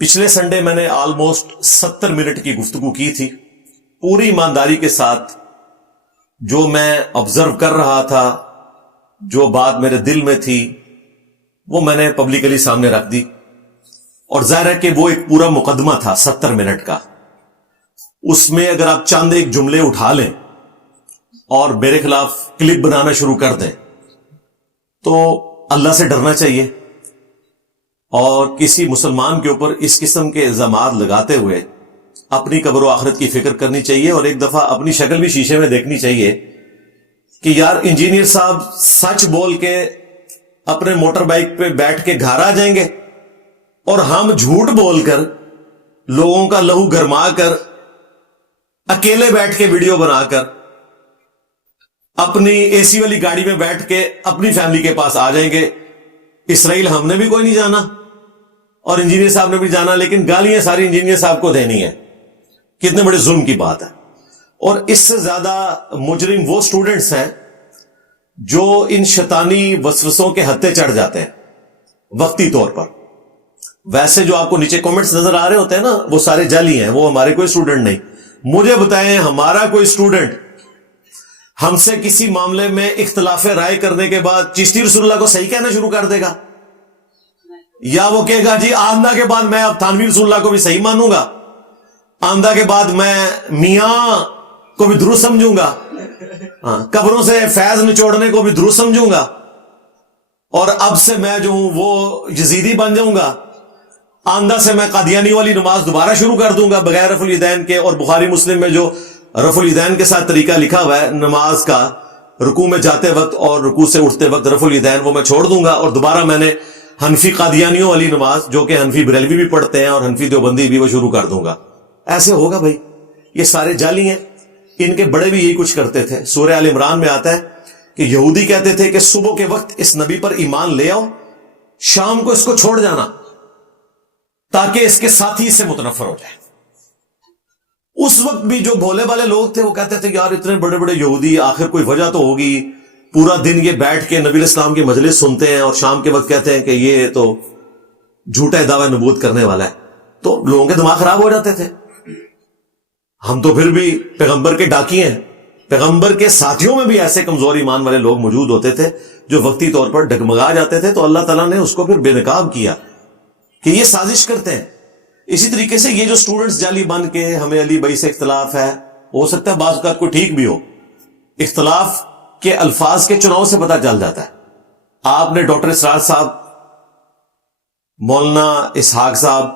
پچھلے سنڈے میں نے آلموسٹ 70 منٹ کی گفتگو کی تھی، پوری ایمانداری کے ساتھ جو میں آبزرو کر رہا تھا، جو بات میرے دل میں تھی وہ میں نے پبلکلی سامنے رکھ دی. اور ظاہر ہے کہ وہ ایک پورا مقدمہ تھا 70 منٹ کا. اس میں اگر آپ چند ایک جملے اٹھا لیں اور میرے خلاف کلپ بنانا شروع کر دیں تو اللہ سے ڈرنا چاہیے، اور کسی مسلمان کے اوپر اس قسم کے الزامات لگاتے ہوئے اپنی قبر و آخرت کی فکر کرنی چاہیے، اور ایک دفعہ اپنی شکل بھی شیشے میں دیکھنی چاہیے کہ یار انجینئر صاحب سچ بول کے اپنے موٹر بائک پہ بیٹھ کے گھر آ جائیں گے، اور ہم جھوٹ بول کر لوگوں کا لہو گرما کر اکیلے بیٹھ کے ویڈیو بنا کر اپنی اے سی والی گاڑی میں بیٹھ کے اپنی فیملی کے پاس آ جائیں گے. اسرائیل ہم نے بھی کوئی نہیں جانا اور انجینئر صاحب نے بھی جانا، لیکن گالیاں ساری انجینئر صاحب کو دینی ہے. کتنے بڑے ظلم کی بات ہے. اور اس سے زیادہ مجرم وہ سٹوڈنٹس ہیں جو ان شیطانی وسوسوں کے ہتھے چڑھ جاتے ہیں وقتی طور پر. ویسے جو آپ کو نیچے کامنٹس نظر آ رہے ہوتے ہیں نا، وہ سارے جعلی ہیں، وہ ہمارے کوئی سٹوڈنٹ نہیں. مجھے بتائیں ہمارا کوئی سٹوڈنٹ ہم سے کسی معاملے میں اختلاف رائے کرنے کے بعد چشتی رسول اللہ کو صحیح کہنا شروع کر دے گا؟ یا وہ کہے گا جی آمدہ کے بعد میں اب تھانوی رسول اللہ کو بھی صحیح مانوں گا، آمدہ کے بعد میں میاں کو بھی درست سمجھوں گا، قبروں سے فیض نچوڑنے کو بھی درست سمجھوں گا، اور اب سے میں جو ہوں وہ یزیدی بن جاؤں گا، آمدہ سے میں قادیانی والی نماز دوبارہ شروع کر دوں گا بغیر رفع الیدین کے. اور بخاری مسلم میں جو رفع الیدین کے ساتھ طریقہ لکھا ہوا ہے نماز کا، رکوع میں جاتے وقت اور رکوع سے اٹھتے وقت رفع الیدین، وہ میں چھوڑ دوں گا، اور دوبارہ میں نے حنفی قادیانیوں والی نماز جو کہ حنفی بریلوی بھی پڑھتے ہیں اور حنفی دیوبندی بھی، وہ شروع کر دوں گا. ایسے ہوگا بھائی؟ یہ سارے جعلی ہیں. ان کے بڑے بھی یہی کچھ کرتے تھے. سورہ آل عمران میں آتا ہے کہ یہودی کہتے تھے کہ صبح کے وقت اس نبی پر ایمان لے آؤ، شام کو اس کو چھوڑ جانا تاکہ اس کے ساتھی اس سے متنفر ہو جائے. اس وقت بھی جو بھولے والے لوگ تھے وہ کہتے تھے کہ یار اتنے بڑے بڑے یہودی، آخر کوئی وجہ تو ہوگی. پورا دن یہ بیٹھ کے نبی اسلام کی مجلس سنتے ہیں اور شام کے وقت کہتے ہیں کہ یہ تو جھوٹا دعوی نبوت کرنے والا ہے. تو لوگوں کے دماغ خراب ہو جاتے تھے. ہم تو پھر بھی پیغمبر کے ڈاکی ہیں. پیغمبر کے ساتھیوں میں بھی ایسے کمزور ایمان والے لوگ موجود ہوتے تھے جو وقتی طور پر ڈگمگا جاتے تھے. تو اللہ تعالیٰ نے اس کو پھر بے نقاب کیا کہ یہ سازش کرتے ہیں. اسی طریقے سے یہ جو سٹوڈنٹس جعلی بن کے ہمیں علی بھائی سے اختلاف ہے، ہو سکتا ہے بعض اوقات کوئی ٹھیک بھی ہو، اختلاف کے الفاظ کے چناؤ سے پتہ چل جاتا ہے. آپ نے ڈاکٹر اسرار صاحب، مولانا اسحاق صاحب،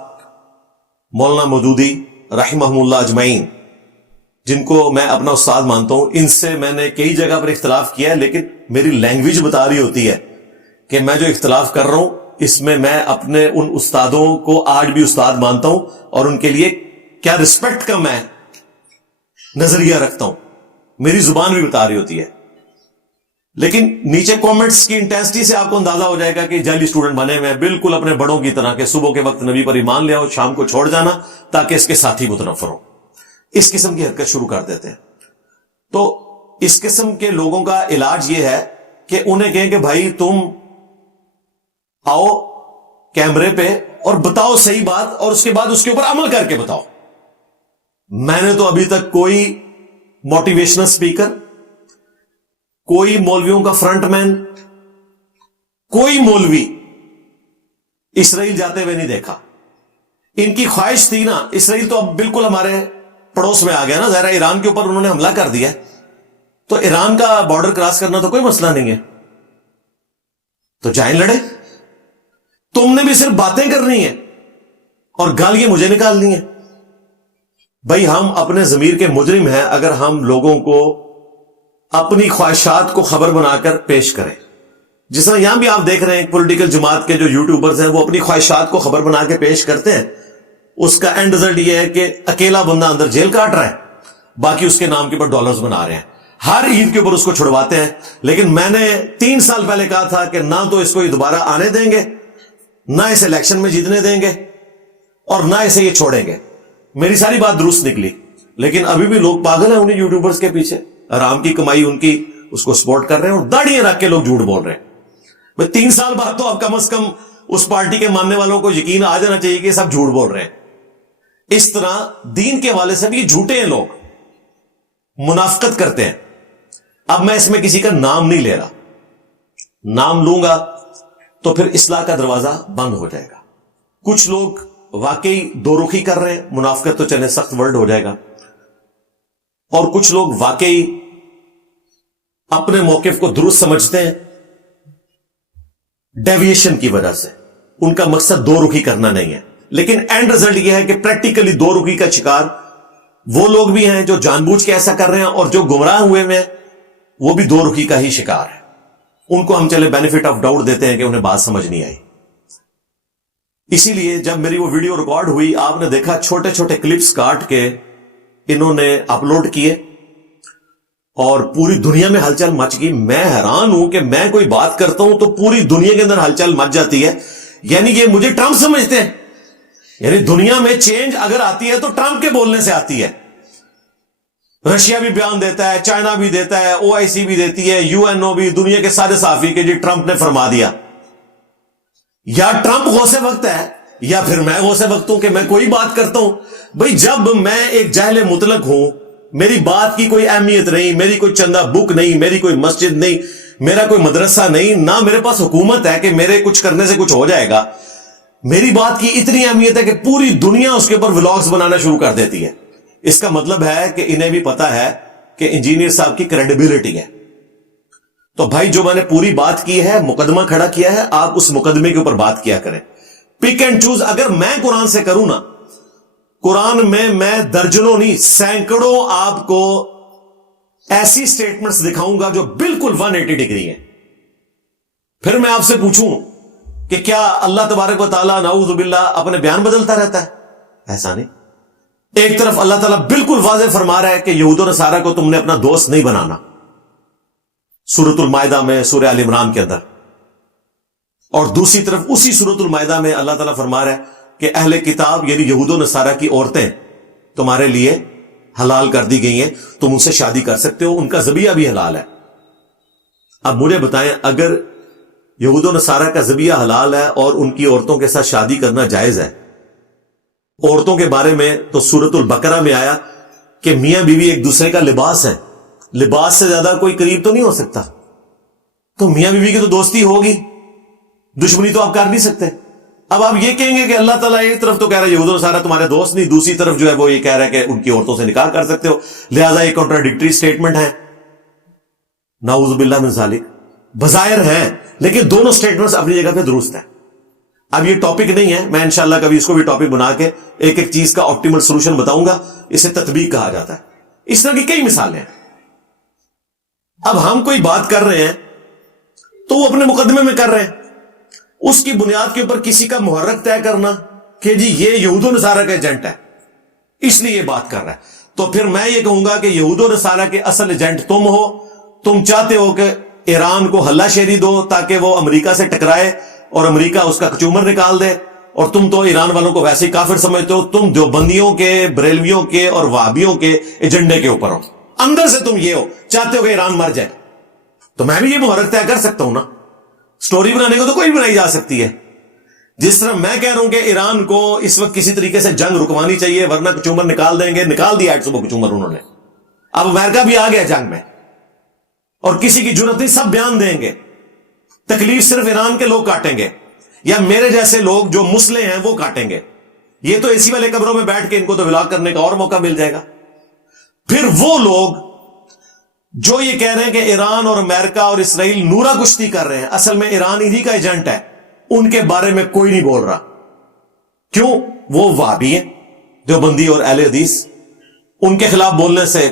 مولانا مودودی رحمہم اللہ اجمعین، جن کو میں اپنا استاد مانتا ہوں، ان سے میں نے کئی جگہ پر اختلاف کیا ہے، لیکن میری لینگویج بتا رہی ہوتی ہے کہ میں جو اختلاف کر رہا ہوں اس میں میں اپنے ان استادوں کو آج بھی استاد مانتا ہوں، اور ان کے لیے کیا رسپیکٹ کا میں نظریہ رکھتا ہوں. میری زبان بھی بتا رہی ہوتی ہے. لیکن نیچے کامنٹس کی انٹینسٹی سے آپ کو اندازہ ہو جائے گا کہ جعلی سٹوڈنٹ بنے ہوئے ہیں بالکل اپنے بڑوں کی طرح، کہ صبح کے وقت نبی پر ایمان لے آؤ، شام کو چھوڑ جانا تاکہ اس کے ساتھی متنفر ہو. اس قسم کی حرکت شروع کر دیتے ہیں. تو اس قسم کے لوگوں کا علاج یہ ہے کہ انہیں کہیں کہ بھائی تم آؤ کیمرے پہ اور بتاؤ صحیح بات، اور اس کے بعد اس کے اوپر عمل کر کے بتاؤ. میں نے تو ابھی تک کوئی موٹیویشنل اسپیکر، کوئی مولویوں کا فرنٹ مین، کوئی مولوی اسرائیل جاتے ہوئے نہیں دیکھا. ان کی خواہش تھی نا، اسرائیل تو اب بالکل ہمارے پڑوس میں آ گیا نا، ظاہر ایران کے اوپر انہوں نے حملہ کر دیا، تو ایران کا بارڈر کراس کرنا تو کوئی مسئلہ نہیں ہے. تو جائیں لڑے. تم نے بھی صرف باتیں کرنی ہیں اور گالیاں مجھے نکالنی ہیں. بھائی ہم اپنے ضمیر کے مجرم ہیں اگر ہم لوگوں کو اپنی خواہشات کو خبر بنا کر پیش کریں. جس طرح یہاں بھی آپ دیکھ رہے ہیں پولیٹیکل جماعت کے جو یوٹیوبرز ہیں وہ اپنی خواہشات کو خبر بنا کے پیش کرتے ہیں. اس کا اینڈ رزلٹ یہ ہے کہ اکیلا بندہ اندر جیل کاٹ رہا ہے، باقی اس کے نام کے اوپر ڈالرز بنا رہے ہیں، ہر عید کے اوپر اس کو چھڑواتے ہیں. لیکن میں نے 3 سال پہلے کہا تھا کہ نہ تو اس کو یہ دوبارہ آنے دیں گے، نہ اسے الیکشن میں جیتنے دیں گے، اور نہ اسے یہ چھوڑیں گے. میری ساری بات درست نکلی. لیکن ابھی بھی لوگ پاگل ہیں انہیں یوٹیوبرز کے پیچھے، آرام کی کمائی ان کی، اس کو سپورٹ کر رہے ہیں، اور داڑیاں رکھ کے لوگ جھوٹ بول رہے ہیں. 3 سال بعد تو اب کم از کم اس پارٹی کے ماننے والوں کو یقین آ جانا چاہیے کہ یہ سب جھوٹ بول رہے ہیں. اس طرح دین کے حوالے سے بھی یہ جھوٹے ہیں لوگ, منافقت کرتے ہیں. اب میں اس میں کسی کا نام نہیں لے رہا, نام لوں گا تو پھر اصلاح کا دروازہ بند ہو جائے گا. کچھ لوگ واقعی دو رخی کر رہے ہیں, منافقت تو چلے سخت ورڈ ہو جائے گا, اور کچھ لوگ واقعی اپنے موقف کو درست سمجھتے ہیں ڈیویشن کی وجہ سے. ان کا مقصد دو رخی کرنا نہیں ہے, لیکن اینڈ رزلٹ یہ ہے کہ پریکٹیکلی دو رخی کا شکار وہ لوگ بھی ہیں جو جان بوجھ کے ایسا کر رہے ہیں, اور جو گمراہ ہوئے میں وہ بھی دو رخی کا ہی شکار ہے. ان کو ہم چلے بینیفٹ آف ڈاؤٹ دیتے ہیں کہ انہیں بات سمجھ نہیں آئی. اسی لیے جب میری وہ ویڈیو ریکارڈ ہوئی, آپ نے دیکھا چھوٹے چھوٹے کلپس کاٹ کے انہوں نے اپلوڈ کیے اور پوری دنیا میں ہلچل مچ گئی. میں حیران ہوں کہ میں کوئی بات کرتا ہوں تو پوری دنیا کے اندر ہلچل مچ جاتی ہے. یعنی یہ مجھے ٹرمپ سمجھتے ہیں. یعنی دنیا میں چینج اگر آتی ہے تو ٹرمپ کے بولنے سے آتی ہے. رشیا بھی بیان دیتا ہے, چائنا بھی دیتا ہے, OIC بھی دیتی ہے, UNO بھی, دنیا کے سارے صحافی کہ جی ٹرمپ نے فرما دیا. یا ٹرمپ غوث وقت ہے یا پھر میں غوث وقت ہوں کہ میں کوئی بات کرتا ہوں. بھئی جب میں ایک جاہل مطلق ہوں, میری بات کی کوئی اہمیت نہیں, میری کوئی چندہ بک نہیں, میری کوئی مسجد نہیں, میرا کوئی مدرسہ نہیں, نہ میرے پاس حکومت ہے کہ میرے کچھ کرنے سے کچھ ہو جائے گا, میری بات کی اتنی اہمیت ہے کہ پوری دنیا اس کے اوپر ولاگز بنانا شروع کر دیتی ہے. اس کا مطلب ہے کہ انہیں بھی پتا ہے کہ انجینئر صاحب کی کریڈیبلٹی ہے. تو بھائی جو میں نے پوری بات کی ہے, مقدمہ کھڑا کیا ہے, آپ اس مقدمے کے اوپر بات کیا کریں. Pick and choose. اگر میں قرآن سے کروں نا, قرآن میں درجنوں نہیں سینکڑوں آپ کو ایسی سٹیٹمنٹس دکھاؤں گا جو بالکل 180 ڈگری ہیں. پھر میں آپ سے پوچھوں کہ کیا اللہ تبارک و تعالیٰ نعوذ باللہ اپنے بیان بدلتا رہتا ہے؟ ایسا نہیں. ایک طرف اللہ تعالیٰ بالکل واضح فرما رہا ہے کہ یہود و نصارہ کو تم نے اپنا دوست نہیں بنانا, سورۃ المائدہ میں, سورہ آل عمران کے اندر. اور دوسری طرف اسی سورۃ المائدہ میں اللہ تعالیٰ فرما رہا ہے کہ اہل کتاب یعنی یہود و نصارہ کی عورتیں تمہارے لیے حلال کر دی گئی ہیں, تم ان سے شادی کر سکتے ہو, ان کا ذبیحہ بھی حلال ہے. اب مجھے بتائیں, اگر یہود و نصارہ کا ذبیحہ حلال ہے اور ان کی عورتوں کے ساتھ شادی کرنا جائز ہے, عورتوں کے بارے میں تو سورۃ البقرہ میں آیا کہ میاں بیوی ایک دوسرے کا لباس ہے, لباس سے زیادہ کوئی قریب تو نہیں ہو سکتا. تو میاں بیوی کی تو دوستی ہوگی, دشمنی تو آپ کر نہیں سکتے. اب آپ یہ کہیں گے کہ اللہ تعالیٰ ایک طرف تو کہہ رہا ہے یہود و نصارہ تمہارے دوست نہیں, دوسری طرف جو ہے وہ یہ کہہ رہا ہے کہ ان کی عورتوں سے نکاح کر سکتے ہو, لہذا یہ کنٹراڈکٹری سٹیٹمنٹ ہے. نعوذ باللہ من ذالک. بظاہر ہے لیکن دونوں سٹیٹمنٹس اپنی جگہ پہ درست ہیں. اب یہ ٹاپک نہیں ہے, میں انشاءاللہ کبھی اس کو بھی ٹاپک بنا کے ایک ایک چیز کا آپٹیمل سولوشن بتاؤں گا. اسے تطبیق کہا جاتا ہے. اس طرح کی کئی مثالیں ہیں. اب ہم کوئی بات کر رہے ہیں تو وہ اپنے مقدمے میں کر رہے ہیں, اس کی بنیاد کے اوپر کسی کا محرک طے کرنا کہ جی یہ یہود و نصارہ کا ایجنٹ ہے اس لیے یہ بات کر رہا ہے, تو پھر میں یہ کہوں گا کہ یہود و نصارہ کے اصل ایجنٹ تم ہو. تم چاہتے ہو کہ ایران کو ہلہ شیری دو تاکہ وہ امریکہ سے ٹکرائے اور امریکہ اس کا کچومر نکال دے, اور تم تو ایران والوں کو ویسے ہی کافر سمجھتے ہو. تم دیوبندیوں کے, بریلویوں کے اور وہابیوں کے ایجنڈے کے اوپر ہو, اندر سے تم یہ ہو, چاہتے ہو کہ ایران مر جائے. تو میں بھی یہ محرک طے کر سکتا ہوں نا. سٹوری بنانے کو تو کوئی بنائی جا سکتی ہے. جس طرح میں کہہ رہا ہوں کہ ایران کو اس وقت کسی طریقے سے جنگ رکوانی چاہیے ورنہ کچومر نکال دیں گے, نکال دیا آج صبح کچومر انہوں نے. اب امریکہ بھی آ گیا جنگ میں اور کسی کی جرت نہیں, سب بیان دیں گے. تکلیف صرف ایران کے لوگ کاٹیں گے یا میرے جیسے لوگ جو مسلح ہیں وہ کاٹیں گے. یہ تو اسی والے قبروں میں بیٹھ کے ان کو تو ولاگ کرنے کا اور موقع مل جائے گا. پھر وہ لوگ جو یہ کہہ رہے ہیں کہ ایران اور امریکہ اور اسرائیل نورا کشتی کر رہے ہیں, اصل میں ایران انہی کا ایجنٹ ہے, ان کے بارے میں کوئی نہیں بول رہا. کیوں؟ وہ وہابی ہیں, دیوبندی اور اہل حدیث. ان کے خلاف بولنے سے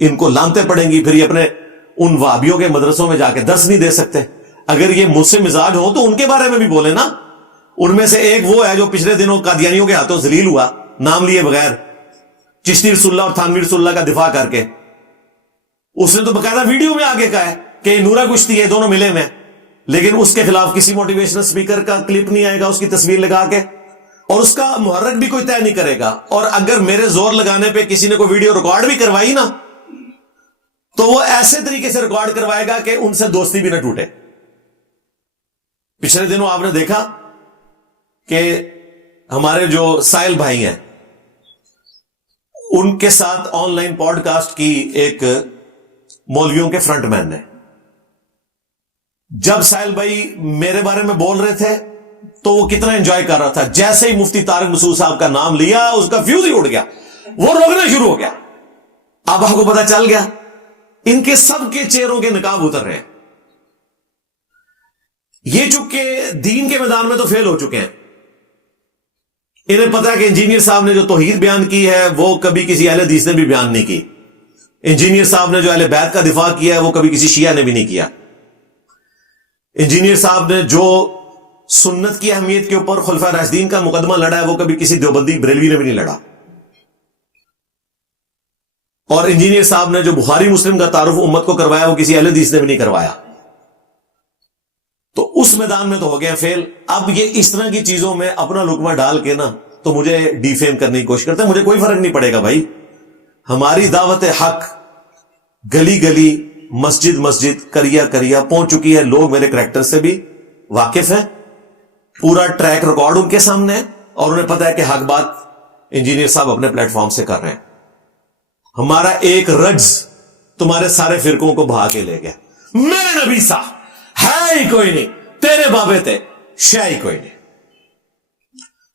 ان کو لانتیں پڑیں گی, پھر یہ اپنے ان وہابیوں کے مدرسوں میں جا کے درس نہیں دے سکتے. اگر یہ مجھ سے مزاج ہو تو ان کے بارے میں بھی بولے نا. ان میں سے ایک وہ ہے جو پچھلے دنوں قادیانیوں کے ہاتھوں ذلیل ہوا نام لیے بغیر, چشتی رسول اللہ اور تھانوی رسول اللہ کا دفاع کر کے. اس نے تو باقاعدہ ویڈیو میں آگے کہا ہے کہ نورا کشتی ہے, دونوں ملے ہوئے, لیکن اس کے خلاف کسی موٹیویشنل سپیکر کا کلپ نہیں آئے گا اس کی تصویر لگا کے, اور اس کا محرک بھی کوئی طے نہیں کرے گا. اور اگر میرے زور لگانے پہ کسی نے کوئی ویڈیو ریکارڈ بھی کروائی نا تو وہ ایسے طریقے سے ریکارڈ کروائے گا کہ ان سے دوستی بھی نہ ٹوٹے. پچھلے دنوں آپ نے دیکھا کہ ہمارے جو سائل بھائی ہیں ان کے ساتھ آن لائن پوڈ کاسٹ کی ایک مولویوں کے فرنٹ مین نے. جب سائل بھائی میرے بارے میں بول رہے تھے تو وہ کتنا انجوائے کر رہا تھا. جیسے ہی مفتی طارق مسعود صاحب کا نام لیا اس کا فیوز ہی اڑ گیا, وہ رونا شروع ہو گیا. اب آپ کو پتا چل گیا ان کے سب کے چہروں کے نقاب اتر رہے ہیں. یہ چونکہ دین کے میدان میں تو فیل ہو چکے ہیں. انہیں پتا ہے کہ انجینئر صاحب نے جو توحید بیان کی ہے وہ کبھی کسی اہل حدیث نے بھی بیان نہیں کی. انجینئر صاحب نے جو اہل بیت کا دفاع کیا ہے وہ کبھی کسی شیعہ نے بھی نہیں کیا. انجینئر صاحب نے جو سنت کی اہمیت کے اوپر خلفاء راشدین کا مقدمہ لڑا ہے وہ کبھی کسی دیوبندی بریلوی نے بھی نہیں لڑا. اور انجینئر صاحب نے جو بخاری مسلم کا تعارف امت کو کروایا وہ کسی اہل حدیث نے بھی نہیں کروایا. تو اس میدان میں تو ہو گیا فیل. اب یہ اس طرح کی چیزوں میں اپنا لقمہ ڈال کے نا تو مجھے ڈی فیم کرنے کی کوشش کرتے ہیں. مجھے کوئی فرق نہیں پڑے گا بھائی. ہماری دعوت حق گلی گلی مسجد مسجد کریا کریا پہنچ چکی ہے. لوگ میرے کریکٹر سے بھی واقف ہیں, پورا ٹریک ریکارڈ ان کے سامنے ہے اور انہیں پتا ہے کہ حق بات انجینئر صاحب اپنے پلیٹ فارم سے کر رہے ہیں. ہمارا ایک رجز تمہارے سارے فرقوں کو بہا کے لے گیا. میرے نبی صاحب ہے ہی کوئی نہیں, تیرے بابے تھے شے ہی کوئی نہیں.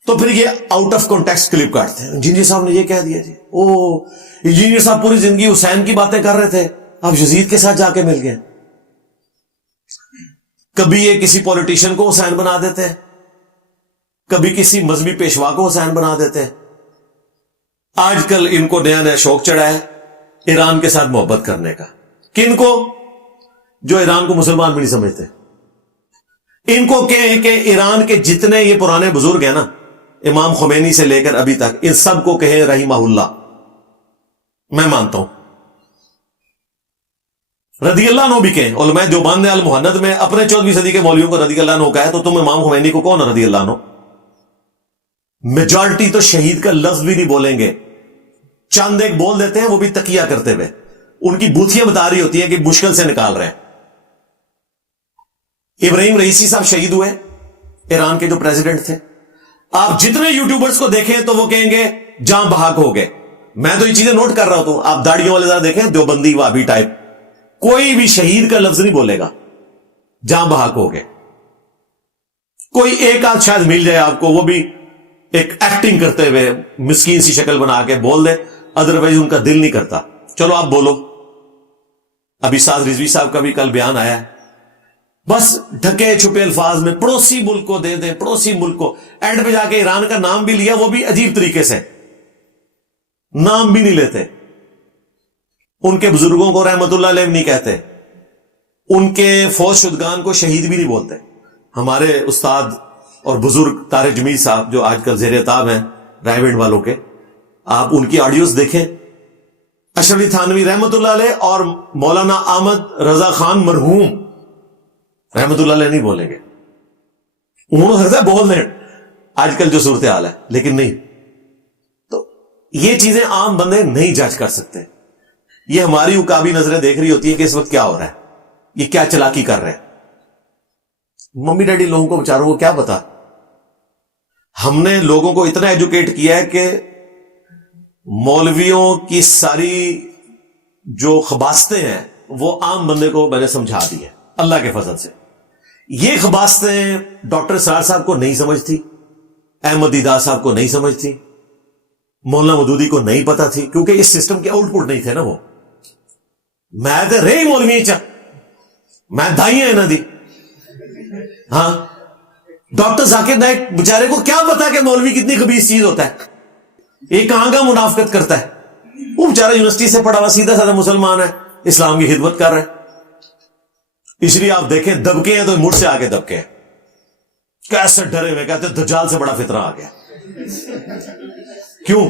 تو پھر یہ آؤٹ آف کانٹیکسٹ کلپ کاٹتے ہیں. انجینئر صاحب نے یہ کہہ دیا جی. انجینئر صاحب پوری زندگی حسین کی باتیں کر رہے تھے, اب یزید کے ساتھ جا کے مل گئے. کبھی یہ کسی پولیٹیشین کو حسین بنا دیتے ہیں, کبھی کسی مذہبی پیشوا کو حسین بنا دیتے ہیں. آج کل ان کو نیا نیا شوق چڑھا ہے ایران کے ساتھ محبت کرنے کا. کن کو؟ جو ایران کو مسلمان بھی نہیں سمجھتے. ان کو کہیں کہ ایران کے جتنے یہ پرانے بزرگ ہیں نا, امام خمینی سے لے کر ابھی تک, ان سب کو کہیں رحمہ اللہ. میں مانتا ہوں رضی اللہ عنہ بھی کہیں. علماء دیوبند نے المحند میں اپنے 14ویں صدی کے مولویوں کو رضی اللہ عنہ کہا ہے, تو تم امام خمینی کو کون رضی اللہ عنہ؟ میجارٹی تو شہید کا لفظ بھی نہیں بولیں گے. چاند ایک بول دیتے ہیں وہ بھی تقیہ کرتے ہوئے. ان کی بوتھیاں بتا رہی ہوتی ہیں کہ مشکل سے نکال رہے ہیں. ابراہیم رئیسی صاحب شہید ہوئے, ایران کے جو پریزیڈنٹ تھے. آپ جتنے یوٹیوبرز کو دیکھیں تو وہ کہیں گے جاں بحق ہو گئے. میں تو یہ چیزیں نوٹ کر رہا ہوں. آپ داڑیوں والے ذرا دیکھیں, دیوبندی وابی ٹائپ, کوئی بھی شہید کا لفظ نہیں بولے گا, جاں بحق ہو گئے. کوئی ایک آدھ شاید مل جائے آپ کو, وہ بھی ایک ایکٹنگ کرتے ہوئے مسکین سی شکل بنا کے بول دے, ادروائز ان کا دل نہیں کرتا. چلو آپ بولو. ابھی ساز رضوی صاحب کا بھی کل بیان آیا ہے, بس ڈھکے چھپے الفاظ میں پڑوسی ملک کو دے دیں, پڑوسی ملک کو. اینڈ پہ جا کے ایران کا نام بھی لیا, وہ بھی عجیب طریقے سے, نام بھی نہیں لیتے. ان کے بزرگوں کو رحمت اللہ علیہ نہیں کہتے, ان کے فوج شدگان کو شہید بھی نہیں بولتے. ہمارے استاد اور بزرگ طارق جمیل صاحب جو آج کل زیر عتاب ہیں رائے ونڈ والوں کے, آپ ان کی آڈیوز دیکھیں. اشرف علی تھانوی رحمت اللہ علیہ اور مولانا احمد رضا خان مرحوم رحمت اللہ علیہ نہیں بولیں گے. انہوں نے بول دیں آج کل جو صورتحال ہے, لیکن نہیں. تو یہ چیزیں عام بندے نہیں جج کر سکتے. یہ ہماری عقابی نظریں دیکھ رہی ہوتی ہے کہ اس وقت کیا ہو رہا ہے, یہ کیا چلاکی کر رہے ہیں. ممی ڈیڈی لوگوں کو بیچاروں کو کیا پتا. ہم نے لوگوں کو اتنا ایجوکیٹ کیا ہے کہ مولویوں کی ساری جو خباستیں ہیں وہ عام بندے کو میں نے سمجھا دی ہے اللہ کے فضل سے. یہ خباستیں ڈاکٹر سرار صاحب کو نہیں سمجھتی, احمد دیدار صاحب کو نہیں سمجھتی, مولانا مودودی کو نہیں پتا تھی, کیونکہ اس سسٹم کے آؤٹ پٹ نہیں تھے نا. وہ میں تو رہی مولوی میں دائیں ہیں نا دی. ہاں, ڈاکٹر ذاکر نائک بیچارے کو کیا پتا کہ مولوی کتنی خبیث چیز ہوتا ہے, یہ کہاں کا منافقت کرتا ہے. وہ بیچارہ یونیورسٹی سے پڑھا ہوا سیدھا سادہ مسلمان ہے, اسلام کی خدمت کر رہا ہے. اس لیے آپ دیکھیں دبکے ہیں تو مڑ سے آگے دبکے ہیں, کیسے ڈرے ہوئے, کہتے دجال سے بڑا فتنہ آ گیا. کیوں؟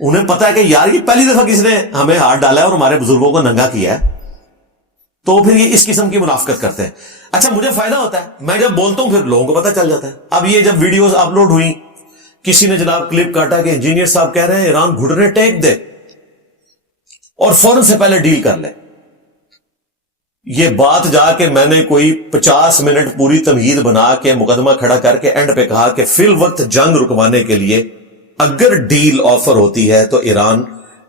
انہیں پتا ہے کہ یار یہ پہلی دفعہ کس نے ہمیں ہاتھ ڈالا ہے اور ہمارے بزرگوں کو ننگا کیا ہے, تو پھر یہ اس قسم کی منافقت کرتے ہیں. اچھا مجھے فائدہ ہوتا ہے, میں جب بولتا ہوں پھر لوگوں کو پتا چل جاتا ہے. اب یہ جب ویڈیوز اپلوڈ ہوئی, کسی نے جناب کلپ کاٹا کہ انجینئر صاحب کہہ رہے ہیں ایران گھٹنے ٹیک دے اور فوراً سے پہلے ڈیل کر لے. یہ بات جا کے میں نے کوئی 50 منٹ پوری تمہید بنا کے مقدمہ کھڑا کر کے اینڈ پہ کہا کہ فی الوقت جنگ رکوانے کے لیے اگر ڈیل آفر ہوتی ہے تو ایران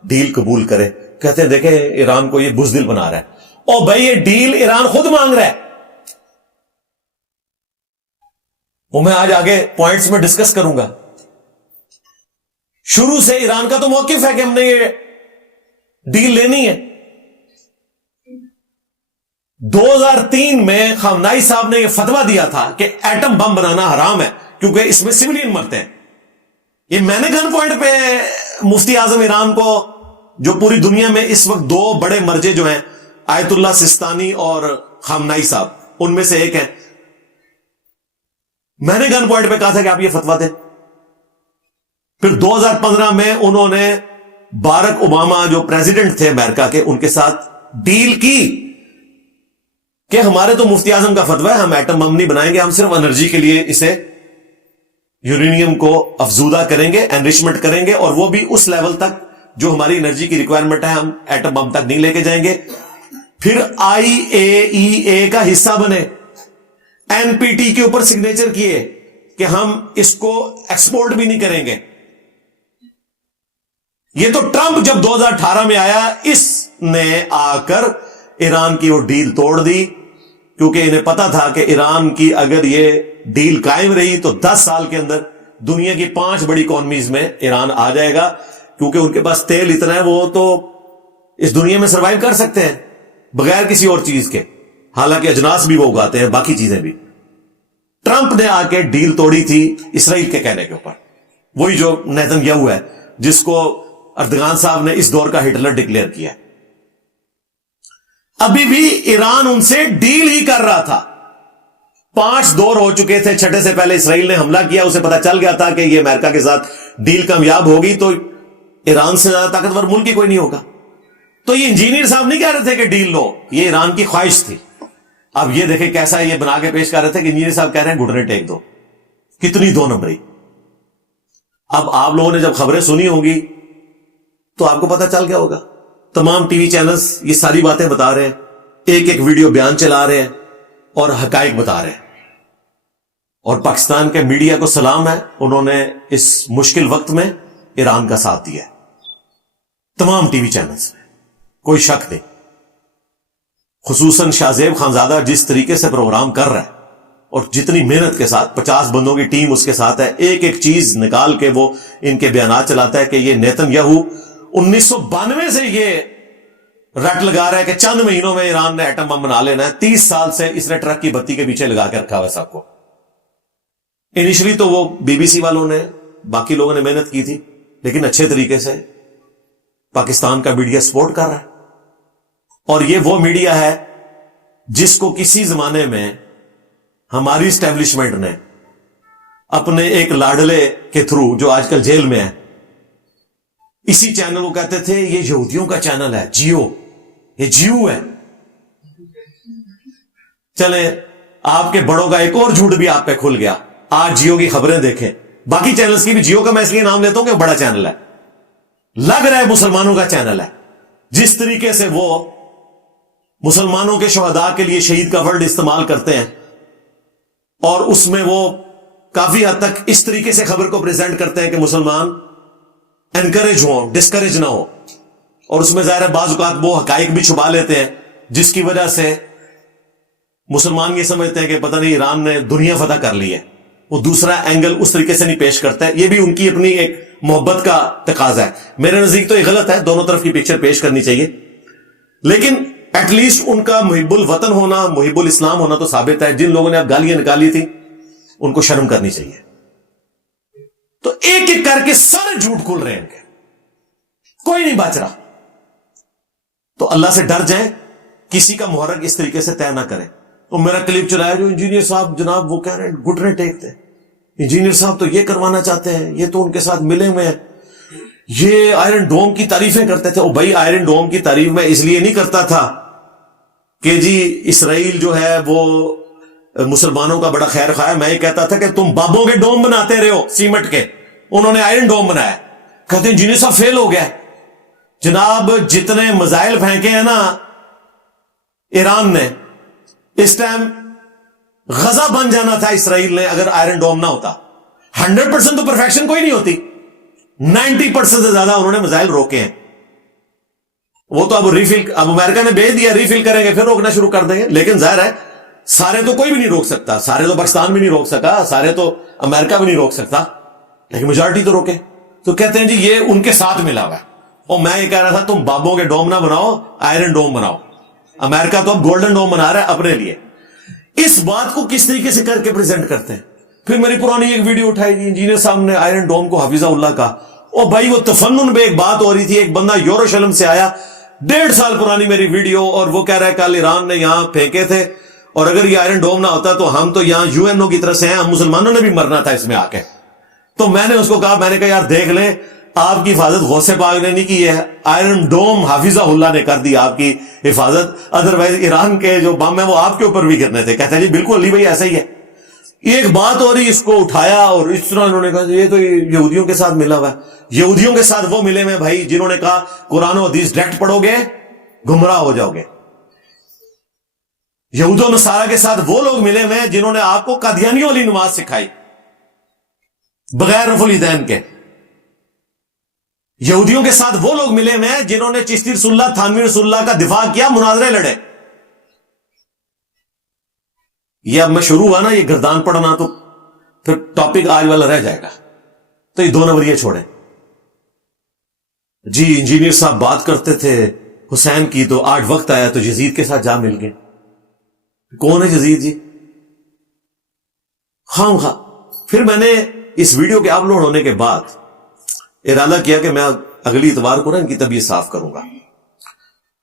ڈیل قبول کرے. کہتے ہیں دیکھیں ایران کو یہ بزدل بنا رہا ہے. او بھائی یہ ڈیل ایران خود مانگ رہا ہے. وہ میں آج آگے پوائنٹس میں ڈسکس کروں گا. شروع سے ایران کا تو موقف ہے کہ ہم نے یہ ڈیل لینی ہے. 2003 میں خامنائی صاحب نے یہ فتویٰ دیا تھا کہ ایٹم بم بنانا حرام ہے کیونکہ اس میں سویلین مرتے ہیں. یہ میں نے گن پوائنٹ پہ مفتی اعظم ایران کو، جو پوری دنیا میں اس وقت دو بڑے مرجے جو ہیں آیت اللہ سستانی اور خامنائی صاحب، ان میں سے ایک ہے، میں نے گن پوائنٹ پہ کہا تھا کہ آپ یہ فتویٰ دیں. پھر 2015 میں انہوں نے باراک اوباما جو پریزیڈنٹ تھے امریکہ کے، ان کے ساتھ ڈیل کی کہ ہمارے تو مفتی اعظم کا فتویٰ ہے، ہم ایٹم بم نہیں بنائیں گے، ہم صرف انرجی کے لیے اسے یورینیم کو افزودہ کریں گے، انریچمنٹ کریں گے، اور وہ بھی اس لیول تک جو ہماری انرجی کی ریکوائرمنٹ ہے، ہم ایٹم بم تک نہیں لے کے جائیں گے. پھر IAEA کا حصہ بنے، NPT کے اوپر سگنیچر کیے کہ ہم اس کو ایکسپورٹ بھی نہیں کریں گے. یہ تو ٹرمپ جب 2018 میں آیا، اس نے آ کر ایران کی وہ ڈیل توڑ دی، کیونکہ انہیں پتا تھا کہ ایران کی اگر یہ ڈیل قائم رہی تو 10 سال کے اندر دنیا کی 5 بڑی اکانومیز میں ایران آ جائے گا، کیونکہ ان کے پاس تیل اتنا ہے، وہ تو اس دنیا میں سروائیو کر سکتے ہیں بغیر کسی اور چیز کے، حالانکہ اجناس بھی وہ اگاتے ہیں، باقی چیزیں بھی. ٹرمپ نے آ کے ڈیل توڑی تھی اسرائیل کے کہنے کے اوپر، وہی جو نیتن یاہو ہے جس کو اردگان صاحب نے اس دور کا ہٹلر ڈکلیئر کیا. ابھی بھی ایران ان سے ڈیل ہی کر رہا تھا. 5 دور ہو چکے تھے، چھٹے سے پہلے اسرائیل نے حملہ کیا، اسے پتا چل گیا تھا کہ یہ امریکہ کے ساتھ ڈیل کامیاب ہوگی تو ایران سے زیادہ طاقتور ملک ہی کوئی نہیں ہوگا. تو یہ انجینئر صاحب نہیں کہہ رہے تھے کہ ڈیل لو، یہ ایران کی خواہش تھی. اب یہ دیکھیں کیسا یہ بنا کے پیش کر رہے تھے کہ انجینئر صاحب کہہ رہے ہیں گھٹنے ٹیک دو. کتنی 2 نمبری. اب آپ لوگوں نے جب خبریں سنی ہوں گی تو آپ کو پتا چل گیا ہوگا. تمام ٹی وی چینلز یہ ساری باتیں بتا رہے ہیں، ایک ایک ویڈیو بیان چلا رہے ہیں اور حقائق بتا رہے ہیں. اور پاکستان کے میڈیا کو سلام ہے، انہوں نے اس مشکل وقت میں ایران کا ساتھ دیا ہے. تمام ٹی وی چینلز میں کوئی شک نہیں. خصوصاً شاہ زیب خانزادہ جس طریقے سے پروگرام کر رہا ہے اور جتنی محنت کے ساتھ، 50 بندوں کی ٹیم اس کے ساتھ ہے، ایک ایک چیز نکال کے وہ ان کے بیانات چلاتا ہے کہ یہ نیتن یاہو 1992 سے یہ رٹ لگا رہا ہے کہ چند مہینوں میں ایران نے ایٹم بم بنا لینا ہے. 30 سال سے اس نے ٹرک کی بتی کے پیچھے لگا کے رکھا ہوا سب کو. انیشلی تو وہ BBC والوں نے، باقی لوگوں نے محنت کی تھی، لیکن اچھے طریقے سے پاکستان کا میڈیا سپورٹ کر رہا ہے. اور یہ وہ میڈیا ہے جس کو کسی زمانے میں ہماری اسٹیبلشمنٹ نے اپنے ایک لاڈلے کے تھرو، جو آج کل جیل میں ہے، اسی چینل کو کہتے تھے یہ یہودیوں کا چینل ہے، جیو، یہ جیو ہے. چلیں آپ کے بڑوں کا ایک اور جھوٹ بھی آپ پہ کھل گیا. آج جیو کی خبریں دیکھیں، باقی چینلز کی بھی. جیو کا میں اس لیے نام لیتا ہوں کہ بڑا چینل ہے، لگ رہا ہے مسلمانوں کا چینل ہے. جس طریقے سے وہ مسلمانوں کے شہداء کے لیے شہید کا ورڈ استعمال کرتے ہیں اور اس میں وہ کافی حد تک اس طریقے سے خبر کو پریزنٹ کرتے ہیں کہ مسلمان انکریج ہوں، ڈسکریج نہ ہو، اور اس میں ظاہر بعض اوقات وہ حقائق بھی چھپا لیتے ہیں جس کی وجہ سے مسلمان یہ سمجھتے ہیں کہ پتہ نہیں ایران نے دنیا فتح کر لی ہے. وہ دوسرا اینگل اس طریقے سے نہیں پیش کرتا ہے. یہ بھی ان کی اپنی ایک محبت کا تقاضا ہے. میرے نزدیک تو یہ غلط ہے، دونوں طرف کی پکچر پیش کرنی چاہیے، لیکن ایٹ لیسٹ ان کا محب الوطن ہونا، محب الاسلام ہونا تو ثابت ہے. جن لوگوں نے اب گالیاں نکالی تھی ان کو شرم کرنی چاہیے. تو ایک ایک کر کے سارے جھوٹ کھل رہے ہیں ان کے، کوئی نہیں بچ رہا. تو اللہ سے ڈر جائیں، کسی کا محرک اس طریقے سے طے نہ کریں. تو میرا کلپ چلایا جو انجینئر صاحب جناب وہ کہہ رہے ہیں گھٹنے ٹیکتے ہیں، انجینئر صاحب تو یہ کروانا چاہتے ہیں، یہ تو ان کے ساتھ ملے ہوئے ہیں، یہ آئرن ڈوم کی تعریفیں کرتے تھے. او بھائی آئرن ڈوم کی تعریف میں اس لیے نہیں کرتا تھا کہ جی اسرائیل جو ہے وہ مسلمانوں کا بڑا خیر خواہ ہے. میں یہ کہتا تھا کہ تم بابوں کے ڈوم بناتے رہے ہو سیمنٹ کے، انہوں نے آئرن ڈوم بنایا. کہتے ہیں انجینئر صاحب فیل ہو گیا. جناب جتنے میزائل پھینکے ہیں نا ایران نے اس ٹائم غزہ بن جانا تھا اسرائیل نے اگر آئرن ڈوم نہ ہوتا. 100% تو پرفیکشن کوئی نہیں ہوتی, 90% سے زیادہ انہوں نے میزائل روکے ہیں. وہ تو اب امریکہ نے بھیج دیا, ریفل کریں گے پھر روکنا شروع کر دیں گے. لیکن ظاہر ہے سارے تو کوئی بھی نہیں روک سکتا, سارے تو پاکستان بھی نہیں روک سکا, سارے تو امریکہ بھی نہیں روک سکتا, لیکن میجارٹی تو روکے. تو کہتے ہیں جی یہ ان کے ساتھ ملا ہوا ہے. اور میں یہ کہہ رہا تھا تم بابوں کے ڈوم نہ بناؤ, آئرن ڈوم بناؤ. امریکہ تو اب گولڈن ڈوم بنا رہا ہے اپنے لیے. اس بات کو کس طریقے سے کر کے پریزنٹ کرتے ہیں. پھر میری پرانی ایک ویڈیو اٹھائی تھی, انجینئر صاحب نے آئرن ڈوم کو حفیظہ اللہ کا. اور بھائی وہ تفنن پہ ایک بات ہو رہی تھی, ایک بندہ یروشلم سے آیا, 1.5 سال پرانی میری ویڈیو, اور وہ کہہ رہا ہے کل ایران نے یہاں پھینکے تھے, اور اگر یہ آئرن ڈوم نہ ہوتا تو ہم تو یہاں UN کی طرف سے ہیں, ہم مسلمانوں نے بھی مرنا تھا اس میں آ کے. تو میں نے اس کو کہا, میں نے کہا یار دیکھ لیں, آپ کی حفاظت غوث پاک نے نہیں کی ہے, آئرن ڈوم حافظہ اللہ نے کر دی آپ کی حفاظت. ادروائز ایران کے جو بم ہیں وہ آپ کے اوپر بھی گرنے تھے. کہتے ہیں جی بالکل علی بھائی ایسا ہی ہے. ایک بات ہو رہی, اس کو اٹھایا اور اس طرح انہوں نے کہا یہ تو یہودیوں کے ساتھ ملا ہوا ہے. یہودیوں کے ساتھ وہ ملے ہوئے بھائی جنہوں نے کہا قرآن و حدیث ڈائریکٹ پڑھو گے گمراہ ہو جاؤ گے. یہود و نصارہ کے ساتھ وہ لوگ ملے ہوئے ہیں جنہوں نے آپ کو قادیانیوں والی نماز سکھائی بغیر رفع الیدین کے. یہودیوں کے ساتھ وہ لوگ ملے ہوئے ہیں جنہوں نے چشتی رسول اللہ, تھانوی رسول اللہ کا دفاع کیا, مناظرے لڑے. یہ اب میں شروع ہوا نا یہ گردان پڑھنا, تو پھر ٹاپک آج والا رہ جائے گا. تو یہ 2 نمبر یہ چھوڑیں. جی انجینئر صاحب بات کرتے تھے حسین کی, تو آج وقت آیا تو یزید کے ساتھ جا مل گئے. کون ہے یزید جی؟ خام خواہ. پھر میں نے اس ویڈیو کے اپلوڈ ہونے کے بعد ارادہ کیا کہ میں اگلی اتوار کو نا ان کی طبیعت صاف کروں گا.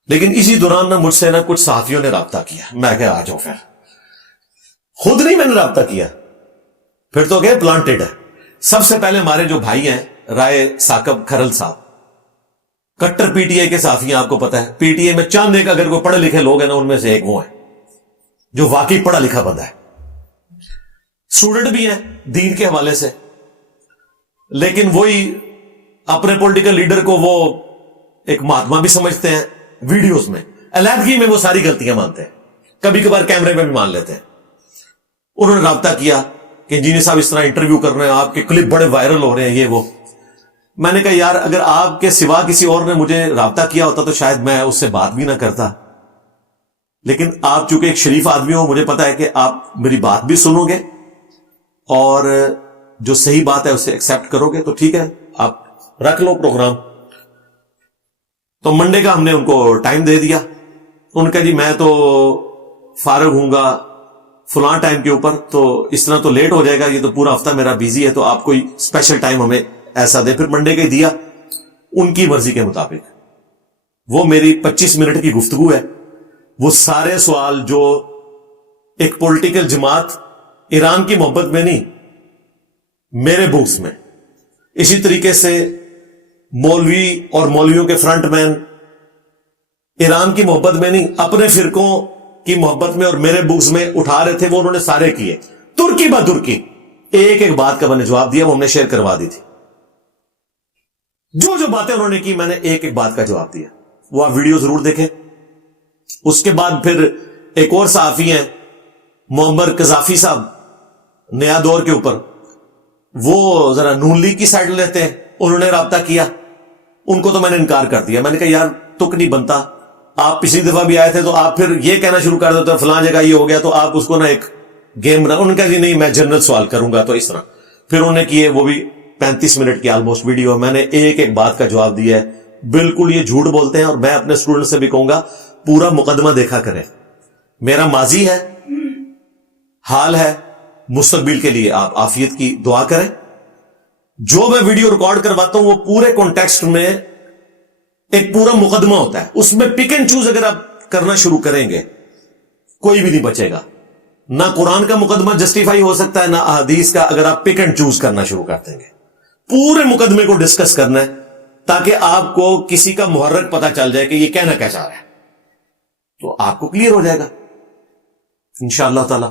لیکن اسی دوران نا مجھ سے نا کچھ صحافیوں نے رابطہ کیا. میں کہ آ جاؤ, پھر خود نہیں میں نے رابطہ کیا, پھر تو کہ پلانٹڈ ہے. سب سے پہلے ہمارے جو بھائی ہیں رائے ثاقب کھرل صاحب, کٹر پی ٹی آئی کے صحافی ہیں, آپ کو پتا ہے پی ٹی آئی میں چند ایک اگر کوئی پڑھے لکھے لوگ ہیں نا ان میں سے ایک وہ ہیں جو واقعی پڑھا لکھا بندہ ہے. اسٹوڈنٹ بھی ہیں دین کے حوالے سے, لیکن وہی اپنے پولیٹیکل لیڈر کو وہ ایک مہاتما بھی سمجھتے ہیں. ویڈیوز میں علیحدگی میں وہ ساری غلطیاں مانتے ہیں, کبھی کبھار کیمرے میں بھی مان لیتے ہیں. انہوں نے رابطہ کیا کہ انجینئر صاحب اس طرح انٹرویو کر رہے ہیں, آپ کے کلپ بڑے وائرل ہو رہے ہیں, یہ وہ. میں نے کہا یار اگر آپ کے سوا کسی اور نے مجھے رابطہ کیا ہوتا تو شاید میں اس سے بات بھی نہ کرتا, لیکن آپ چونکہ ایک شریف آدمی ہو, مجھے پتا ہے کہ آپ میری بات بھی سنو گے اور جو صحیح بات ہے اسے ایکسپٹ کرو گے, تو ٹھیک ہے آپ رکھ لو پروگرام. تو منڈے کا ہم نے ان کو ٹائم دے دیا. ان کا جی میں تو فارغ ہوں گا فلاں ٹائم کے اوپر, تو اس طرح تو لیٹ ہو جائے گا, یہ تو پورا ہفتہ میرا بیزی ہے, تو آپ کوئی اسپیشل ٹائم ہمیں ایسا دے. پھر منڈے کا ہی دیا ان کی مرضی کے مطابق. وہ میری 25 منٹ کی گفتگو ہے, وہ سارے سوال جو ایک پولیٹیکل جماعت ایران کی محبت میں نہیں, میرے بکس میں, اسی طریقے سے مولوی اور مولویوں کے فرنٹ مین ایران کی محبت میں نہیں, اپنے فرقوں کی محبت میں اور میرے بکس میں اٹھا رہے تھے, وہ انہوں نے سارے کیے ترکی با ترکی. ایک ایک بات کا میں نے جواب دیا, وہ ہم نے شیئر کروا دی تھی. جو جو باتیں انہوں نے کی میں نے ایک ایک بات کا جواب دیا. وہ آپ ویڈیو ضرور دیکھیں. اس کے بعد پھر ایک اور صحافی ہیں معمر قذافی صاحب, نیا دور کے اوپر, وہ ذرا نون لیگ کی سائڈ لیتے ہیں, انہوں نے رابطہ کیا. ان کو تو میں نے انکار کر دیا. میں نے کہا یار تک نہیں بنتا, آپ پچھلی دفعہ بھی آئے تھے تو آپ پھر یہ کہنا شروع کر دیتے فلاں جگہ یہ ہو گیا, تو آپ اس کو نا ایک گیم بنا. انہوں نے کہا جی نہیں میں جنرل سوال کروں گا, تو اس طرح پھر انہوں نے کیے. وہ بھی 35 منٹ کی آلموسٹ ویڈیو. میں نے ایک ایک بات کا جواب دیا ہے. بالکل یہ جھوٹ بولتے ہیں, اور میں اپنے اسٹوڈنٹ سے بھی کہوں گا پورا مقدمہ دیکھا کریں. میرا ماضی ہے, حال ہے, مستقبل کے لیے آپ عافیت کی دعا کریں. جو میں ویڈیو ریکارڈ کرواتا ہوں وہ پورے کانٹیکسٹ میں ایک پورا مقدمہ ہوتا ہے. اس میں پک اینڈ چوز اگر آپ کرنا شروع کریں گے کوئی بھی نہیں بچے گا. نہ قرآن کا مقدمہ جسٹیفائی ہو سکتا ہے نہ احادیث کا, اگر آپ پک اینڈ چوز کرنا شروع کر دیں گے. پورے مقدمے کو ڈسکس کرنا ہے تاکہ آپ کو کسی کا محرک پتا چل جائے کہ یہ کہنا کیا چاہ رہا ہے, تو آپ کو کلیئر ہو جائے گا انشاءاللہ تعالی.